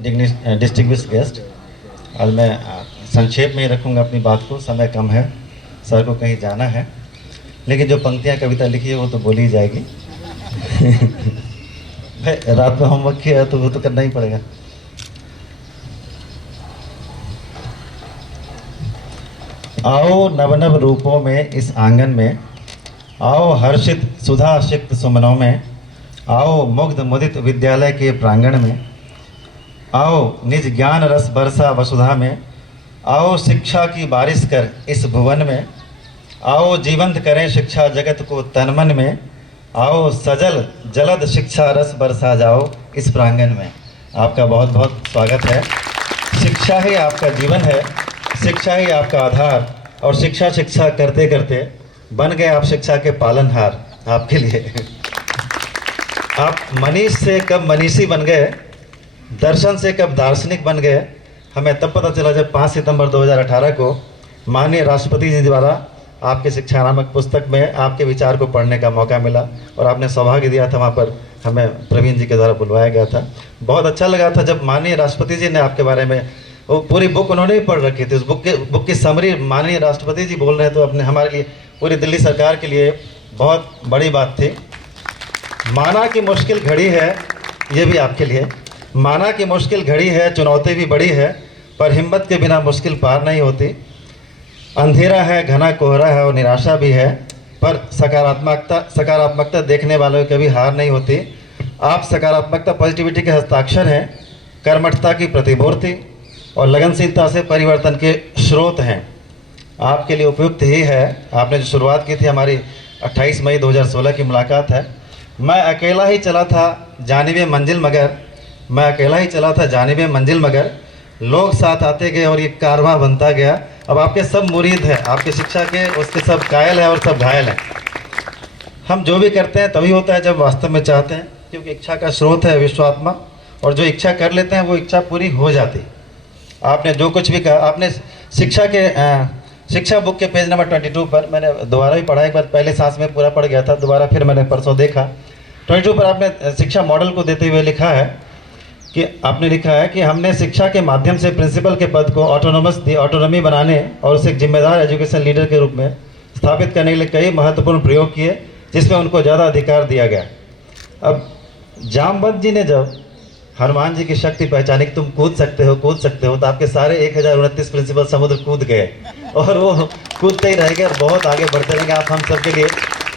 Distinguished guest, आज मैं संक्षेप में ही रखूँगा अपनी बात को, समय कम है, सर को कहीं जाना है, लेकिन जो पंक्तियाँ कविता लिखी है वो तो बोली ही जाएगी। भाई रात में होमवर्क किया है तो वो तो करना ही पड़ेगा। आओ नव नव रूपों में इस आंगन में, आओ हर्षित सुधा सिक्त सुमनों में, आओ मुग्ध मुदित विद्यालय के प्रांगण में, आओ निज ज्ञान रस बरसा वसुधा में, आओ शिक्षा की बारिश कर इस भुवन में, आओ जीवंत करें शिक्षा जगत को तन मन में, आओ सजल जलद शिक्षा रस बरसा जाओ इस प्रांगण में। आपका बहुत बहुत स्वागत है। शिक्षा ही आपका जीवन है, शिक्षा ही आपका आधार, और शिक्षा शिक्षा करते करते बन गए आप शिक्षा के पालनहार। आपके लिए आप मनीष से कब मनीषी बन गए, दर्शन से कब दार्शनिक बन गए, हमें तब पता चला जब 5 सितंबर 2018 को माननीय राष्ट्रपति जी द्वारा आपके शिक्षा नामक पुस्तक में आपके विचार को पढ़ने का मौका मिला, और आपने सौभाग्य दिया था, वहाँ पर हमें प्रवीण जी के द्वारा बुलवाया गया था। बहुत अच्छा लगा था जब माननीय राष्ट्रपति जी ने आपके बारे में, वो पूरी बुक उन्होंने ही पढ़ रखी थी, उस बुक की समरी माननीय राष्ट्रपति जी बोल रहे हैं, तो अपने हमारे लिए, पूरी दिल्ली सरकार के लिए बहुत बड़ी बात थी। माना कि मुश्किल घड़ी है, ये भी आपके लिए, माना कि मुश्किल घड़ी है, चुनौती भी बड़ी है, पर हिम्मत के बिना मुश्किल पार नहीं होती। अंधेरा है, घना कोहरा है और निराशा भी है, पर सकारात्मकता देखने वालों की कभी हार नहीं होती। आप सकारात्मकता, पॉजिटिविटी के हस्ताक्षर हैं, कर्मठता की प्रतिमूर्ति और लगनशीलता से परिवर्तन के स्रोत हैं। आपके लिए उपयुक्त ही है। आपने जो शुरुआत की थी, हमारी 28 मई 2016 की मुलाकात है। मैं अकेला ही चला था जानिबे मंजिल मगर, मैं अकेला ही चला था जानिबे मंजिल मगर, लोग साथ आते गए और ये कारवां बनता गया। अब आपके सब मुरीद हैं, आपकी शिक्षा के, उसके सब कायल हैं और सब घायल हैं। हम जो भी करते हैं तभी होता है जब वास्तव में चाहते हैं, क्योंकि इच्छा का स्रोत है विश्वात्मा, और जो इच्छा कर लेते हैं वो इच्छा पूरी हो जाती। आपने जो कुछ भी कहा, आपने शिक्षा बुक के पेज नंबर 22 पर, मैंने दोबारा भी पढ़ा, एक बार पहले सांस में पूरा पढ़ गया था, दोबारा फिर मैंने परसों देखा। 22 पर आपने शिक्षा मॉडल को देते हुए लिखा है कि आपने लिखा है कि हमने शिक्षा के माध्यम से प्रिंसिपल के पद को ऑटोनॉमी बनाने और उसे एक जिम्मेदार एजुकेशन लीडर के रूप में स्थापित करने के लिए कई महत्वपूर्ण प्रयोग किए, जिसमें उनको ज़्यादा अधिकार दिया गया। अब जामवंत जी ने जब हनुमान जी की शक्ति पहचानी कि तुम कूद सकते हो, तो आपके सारे 1029 प्रिंसिपल समुद्र कूद गए, और वो कूदते ही रहेंगे और बहुत आगे बढ़ते रहेंगे। आप हम सब के लिए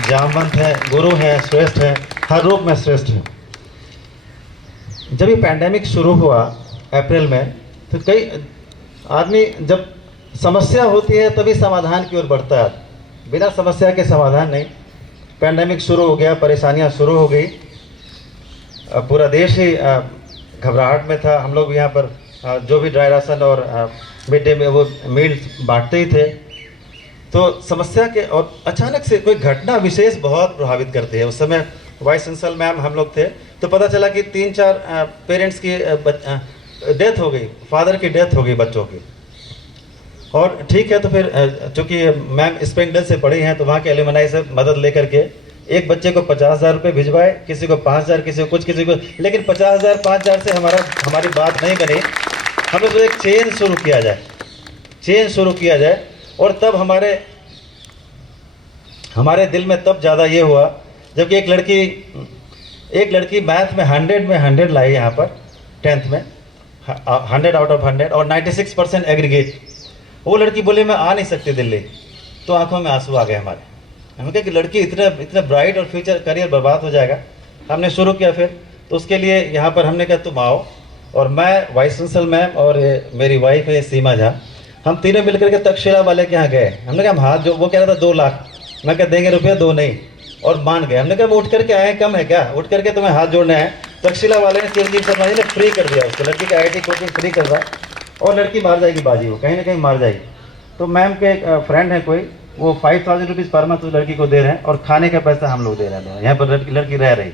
जामवंत हैं, गुरु हैं, श्रेष्ठ हैं, हर रूप में श्रेष्ठ हैं। जब ये पैंडेमिक शुरू हुआ अप्रैल में, तो कई आदमी, जब समस्या होती है तभी समाधान की ओर बढ़ता है, बिना समस्या के समाधान नहीं। पैंडेमिक शुरू हो गया, परेशानियां शुरू हो गई, पूरा देश ही घबराहट में था। हम लोग यहाँ पर जो भी ड्राई राशन और मिड डे में वो मील्स बांटते ही थे, तो समस्या के, और अचानक से कोई घटना विशेष बहुत प्रभावित करती है। उस समय वाइस चांसलर मैम हम लोग थे, तो पता चला कि 3-4 पेरेंट्स की डेथ हो गई, फादर की डेथ हो गई बच्चों की। और ठीक है, तो फिर चूँकि मैम स्प्रिंगडल से पढ़ी हैं, तो वहाँ के एलुमनाई से मदद लेकर के एक बच्चे को 50,000 रुपये भिजवाए, किसी को 5,000, किसी को कुछ, किसी को, लेकिन 50,000 5,000 से हमारी बात नहीं बनी। हमें तो एक चेन शुरू किया जाए, और तब हमारे दिल में तब ज़्यादा ये हुआ, जबकि एक लड़की मैथ में 100 में 100 लाई यहाँ पर 10th में, 100 आउट ऑफ 100 और 96% एग्रीगेट। वो लड़की बोले मैं आ नहीं सकती दिल्ली, तो आंखों में आंसू आ गए हमारे। हमने कहा कि लड़की इतना ब्राइट और फ्यूचर करियर बर्बाद हो जाएगा। हमने शुरू किया फिर, तो उसके लिए यहाँ पर हमने कहा तुम आओ, और मैं, वाइस चांसलर मैम और मेरी वाइफ है सीमा झा, हम तीनों मिलकर के तक्षशिला वाले के यहाँ गए। हमने कहा हम हाथ जो, वो कह रहा था 2 लाख, मैं कहा देंगे रुपये, 2 नहीं, और मान गए। हमने कहा वो उठ करके आए, कम है क्या, उठ करके तुम्हें हाथ जोड़ने हैं। तक्षशिला वाले ने, चिरंजीव शर्मा जी ने फ्री कर दिया उसको, लड़की का IIT कोचिंग फ्री कर रहा, और लड़की मार जाएगी बाजी, वो कहीं ना कहीं मार जाएगी। तो मैम के एक फ्रेंड है कोई, वो 5,000 रुपीज़ पर मंथ उस लड़की को दे रहे हैं, और खाने का पैसा हम लोग दे रहे हैं। यहाँ पर लड़की रह रही,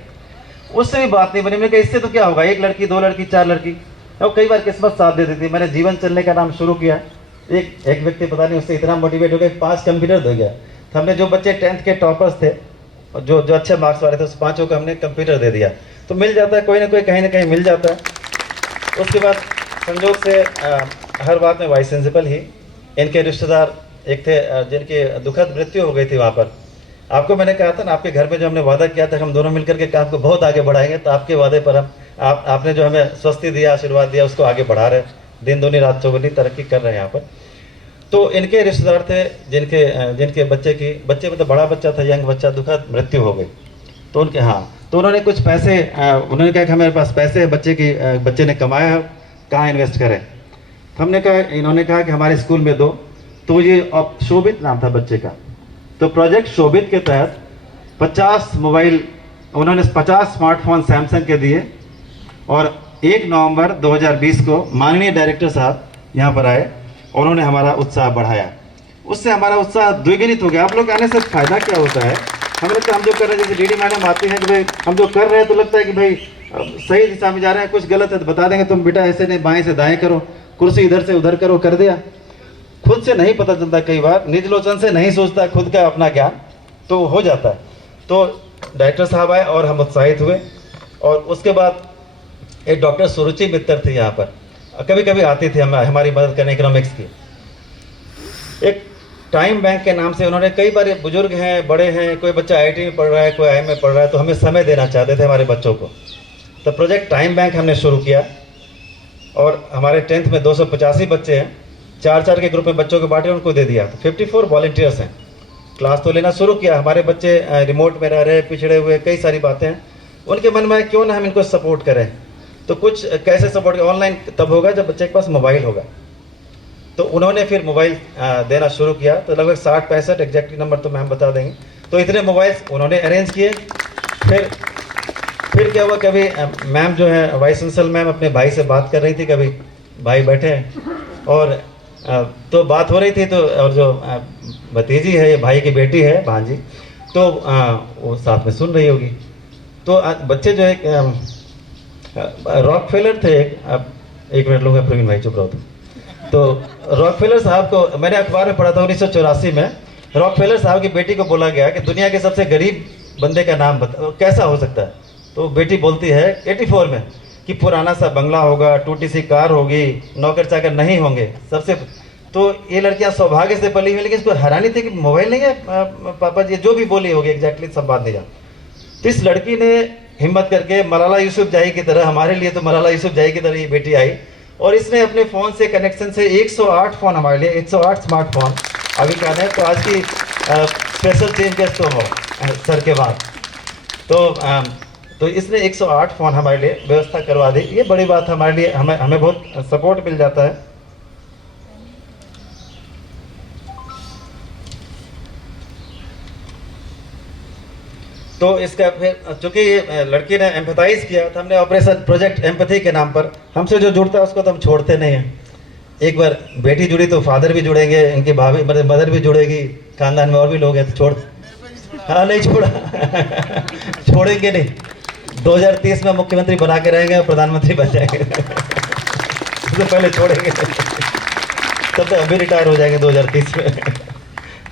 उससे भी बात नहीं बनी। मैंने कहा इससे तो क्या होगा, 1 लड़की, 2 लड़की, 4 लड़की, और कई बार किस्मत साथ दे देती थी। मैंने जीवन चलने का नाम शुरू किया, एक व्यक्ति पता नहीं उससे इतना मोटिवेट हो गया, 5 कंप्यूटर दे गया। तो हमने जो बच्चे 10th के टॉपर्स थे, और जो अच्छे मार्क्स वाले थे, उस 5 को हमने कंप्यूटर दे दिया। तो मिल जाता है, कोई ना कोई कहीं ना कहीं मिल जाता है। उसके बाद संजोग से हर बात में वाइस प्रिंसिपल ही, इनके रिश्तेदार एक थे जिनकी दुखद मृत्यु हो गई थी वहाँ पर। आपको मैंने कहा था ना, आपके घर में जो हमने वादा किया था हम दोनों मिलकर के काम को बहुत आगे बढ़ाएंगे, तो आपके वादे पर हम आपने जो हमें स्वस्ति दिया, आशीर्वाद दिया, उसको आगे बढ़ा रहे, दिन दूनी रात चौगुनी तरक्की कर रहे हैं यहाँ पर। तो इनके रिश्तेदार थे जिनके बच्चे मतलब बड़ा बच्चा था, यंग बच्चा, दुखद मृत्यु हो गई। तो उनके तो उन्होंने कुछ पैसे, उन्होंने कहा कि हमारे पास पैसे बच्चे ने कमाया है, कहाँ इन्वेस्ट करें। हमने कहा, इन्होंने कहा कि हमारे स्कूल में दो। तो ये शोभित नाम था बच्चे का, तो प्रोजेक्ट शोभित के तहत 50 मोबाइल, उन्होंने 50 स्मार्टफोन सैमसंग के दिए। और 1 नवंबर 2020 को माननीय डायरेक्टर साहब यहाँ पर आए और उन्होंने हमारा उत्साह बढ़ाया। उससे हमारा उत्साह द्विगुणित हो गया। आप लोग आने से फायदा क्या होता है, हमें लगता है हम जो कर रहे हैं, जैसे डीडी मैडम आती हैं कि भाई हम जो कर रहे हैं तो लगता है कि भाई सही दिशा में जा रहे हैं, कुछ गलत है तो बता देंगे, तुम बेटा ऐसे नहीं, बाएं से दाएं करो, कुर्सी इधर से उधर करो, कर दिया। खुद से नहीं पता चलता, कई बार निज लोचन से नहीं सोचता खुद का अपना ज्ञान, तो हो जाता है। तो डायरेक्टर साहब आए और हम उत्साहित हुए। और उसके बाद एक डॉक्टर सुरुचि मित्तर थी यहाँ पर, कभी कभी आती थी हमारी मदद करने, इकोनॉमिक्स की। एक टाइम बैंक के नाम से उन्होंने, कई बार बुजुर्ग हैं, बड़े हैं, कोई बच्चा आईआईटी में पढ़ रहा है, कोई आईएम में पढ़ रहा है, तो हमें समय देना चाहते थे हमारे बच्चों को। तो प्रोजेक्ट टाइम बैंक हमने शुरू किया और हमारे 10th में 285 बच्चे हैं, 4-4 के ग्रुप में बच्चों को बांटे, उनको दे दिया। तो 54 वॉलंटियर्स हैं। क्लास तो लेना शुरू किया। हमारे बच्चे रिमोट में रह रहे, पिछड़े हुए, कई सारी बातें हैं उनके मन में, क्यों ना हम इनको सपोर्ट करें। तो कुछ कैसे सपोर्ट, ऑनलाइन तब होगा जब बच्चे के पास मोबाइल होगा। तो उन्होंने फिर मोबाइल देना शुरू किया। तो लगभग 60-65, एग्जैक्टली नंबर तो मैम बता देंगे। तो इतने मोबाइल्स उन्होंने अरेंज किए। फिर क्या हुआ, कभी मैम जो है वाइस प्रिंसिपल मैम अपने भाई से बात कर रही थी, कभी भाई बैठे हैं और तो बात हो रही थी, तो और जो भतीजी है, ये भाई की बेटी है, भांजी, तो वो साथ में सुन रही होगी। तो बच्चे जो है रॉकफेलर थे, एक मिनट लूँगा, प्रवीण भाई चुप रहो। तो रॉकफेलर साहब को मैंने अखबार में पढ़ा था 1984 में, रॉकफेलर साहब की बेटी को बोला गया कि दुनिया के सबसे गरीब बंदे का नाम बता, कैसा हो सकता है। तो बेटी बोलती है 84 में कि पुराना सा बंगला होगा, टूटी सी कार होगी, नौकर चाकर नहीं होंगे सबसे। तो ये लड़कियां सौभाग्य से पली हुई, लेकिन इसको हैरानी थी कि मोबाइल नहीं है पापा जी, जो भी बोली होगी एग्जैक्टली सब बात नहीं जान। तो इस लड़की ने हिम्मत करके मलाला यूसुफजई की तरह, हमारे लिए तो मलाला यूसुफजई की तरह ये बेटी आई और इसने अपने फ़ोन से कनेक्शन से 108 फ़ोन, हमारे लिए 108 स्मार्टफोन अभी का है। तो आज की स्पेशल चीफ गेस्ट तो हो सर के बाद, तो इसने 108 फ़ोन हमारे लिए व्यवस्था करवा दी। ये बड़ी बात हमारे लिए, हमें बहुत सपोर्ट मिल जाता है। तो इसका फिर चूँकि ये लड़की ने एम्पैथाइज किया, तो हमने ऑपरेशन प्रोजेक्ट एम्पैथी के नाम पर, हमसे जो जुड़ता है उसको तो हम छोड़ते नहीं हैं। एक बार बेटी जुड़ी तो फादर भी जुड़ेंगे, इनकी भाभी मदर भी जुड़ेगी, खानदान में और भी लोग हैं तो छोड़, हाँ नहीं छोड़ा छोड़ेंगे नहीं। 2030 में मुख्यमंत्री बना के रहेंगे और प्रधानमंत्री बन जाएंगे उससे पहले छोड़ेंगे, तब तक अभी रिटायर हो जाएंगे 2030 में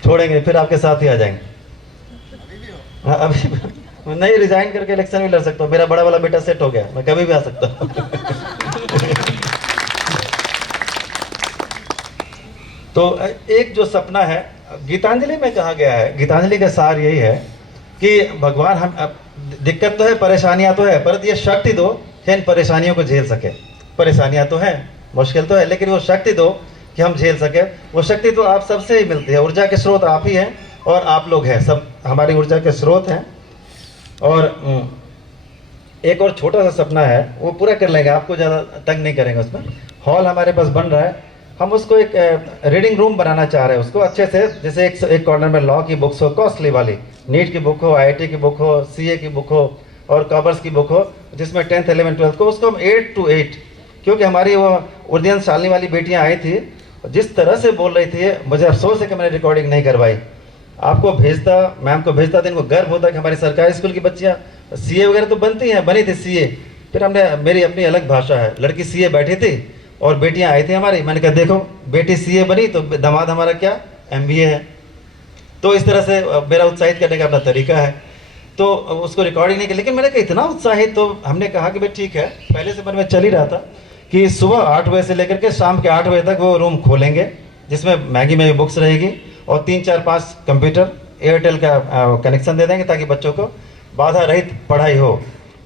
छोड़ेंगे, फिर आपके साथ ही आ जाएंगे। हाँ अभी नहीं, रिजाइन करके इलेक्शन भी लड़ सकता हूँ, मेरा बड़ा वाला बेटा सेट हो गया, मैं कभी भी आ सकता हूँ तो एक जो सपना है, गीतांजलि में कहा गया है, गीतांजलि का सार यही है कि भगवान, हम दिक्कत तो है, परेशानियां तो है, पर ये शक्ति दो कि इन परेशानियों को झेल सके। परेशानियां तो हैं, मुश्किल तो है, लेकिन वो शक्ति दो कि हम झेल सके। वो शक्ति तो आप सबसे ही मिलती है, ऊर्जा के स्रोत आप ही हैं और आप लोग हैं, सब हमारी ऊर्जा के स्रोत हैं। और एक और छोटा सा सपना है, वो पूरा कर लेंगे, आपको ज़्यादा तंग नहीं करेंगे। उसमें हॉल हमारे पास बन रहा है, हम उसको एक रीडिंग रूम बनाना चाह रहे हैं उसको अच्छे से, जैसे एक कॉर्नर में लॉ की बुक्स हो, कॉस्टली वाली, नीट की बुक हो, आईआईटी की बुक हो, सीए की बुक हो और कॉमर्स की बुक हो, जिसमें 10th 11th 12th को, उसको हम 8 to 8, क्योंकि हमारी वो उर्दियन शालिनी वाली बेटियाँ आई थी, जिस तरह से बोल रही थी, मुझे अफसोस है कि मैंने रिकॉर्डिंग नहीं करवाई। आपको भेजता, मैम को भेजता था, इनको गर्व होता कि हमारी सरकारी स्कूल की बच्चियाँ सीए वगैरह तो बनती हैं, बनी थी सीए। फिर हमने, मेरी अपनी अलग भाषा है, लड़की सीए बैठी थी और बेटियां आई थी हमारी, मैंने कहा देखो बेटी सीए बनी तो दामाद हमारा क्या एमबीए है। तो इस तरह से मेरा उत्साहित करने का अपना तरीका है। तो उसको रिकॉर्डिंग नहीं की, लेकिन मैंने कहा इतना उत्साहित, तो हमने कहा कि भाई ठीक है, पहले से मन में चल ही रहा था कि सुबह 8 बजे से लेकर के शाम के 8 बजे तक वो रूम खोलेंगे, जिसमें मैगी में बुक्स रहेगी और 3-4-5 कंप्यूटर एयरटेल का कनेक्शन दे देंगे ताकि बच्चों को बाधा रहित पढ़ाई हो।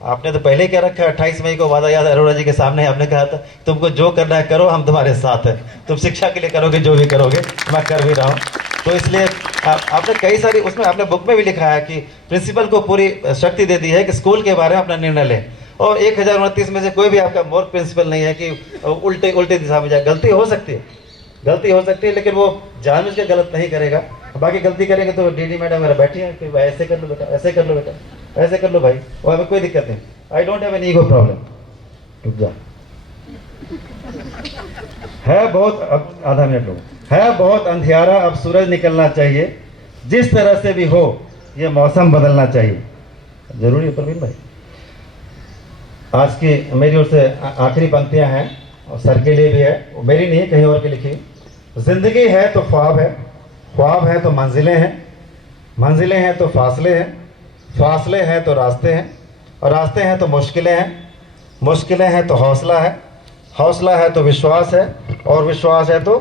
आपने तो पहले ही कह रखा है 28 मई को वादा, याद अरोड़ा जी के सामने आपने कहा था तुमको जो करना है करो, हम तुम्हारे साथ हैं, तुम शिक्षा के लिए करोगे जो भी करोगे, मैं कर भी रहा हूँ। तो इसलिए आपने कई सारी, उसमें आपने बुक में भी लिखा है कि प्रिंसिपल को पूरी शक्ति दे दी है कि स्कूल के बारे में अपना निर्णय लें, और 1029 में से कोई भी आपका मोर प्रिंसिपल नहीं है कि उल्टे दिशा में जाए। गलती हो सकती है, लेकिन वो जानबूझ के गलत नहीं करेगा। बाकी गलती करेंगे तो डीडी मैडम मेरा बैठी है कि भाई ऐसे कर लो बेटा, ऐसे कर लो बेटा, ऐसे कर लो भाई, और हमें कोई दिक्कत नहीं। I don't have any ego problem. रुक जा, है बहुत, अब आधा मिनट लो, है बहुत अंधियारा, अब सूरज निकलना चाहिए, जिस तरह से भी हो ये मौसम बदलना चाहिए। जरूरी है प्रवीण भाई। आज की मेरी ओर से आखिरी पंक्तियां हैं और सर के लिए भी है, वो मेरी नहीं कहीं और की लिखी। जिंदगी है तो ख्वाब है, ख्वाब है तो मंजिलें हैं, मंजिलें हैं तो फासले हैं, फासले हैं तो रास्ते हैं, और रास्ते हैं तो मुश्किलें हैं, मुश्किलें हैं तो हौसला है, हौसला है तो विश्वास है, और विश्वास है तो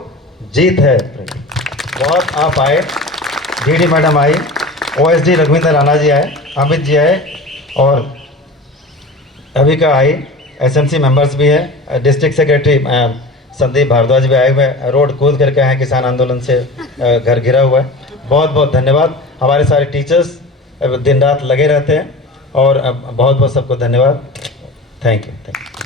जीत है। बहुत आप आए, डीडी मैडम आई, ओएसडी रघुविंदर राणा जी आए, अमित जी आए, और अभिका आई, एसएमसी मेंबर्स भी है, डिस्ट्रिक्ट सेक्रेटरी संदीप भारद्वाज भी आए हुए, रोड कूद करके आए, किसान आंदोलन से घर घिरा हुआ है। बहुत बहुत धन्यवाद। हमारे सारे टीचर्स दिन रात लगे रहते हैं, और बहुत बहुत सबको धन्यवाद। Thank you.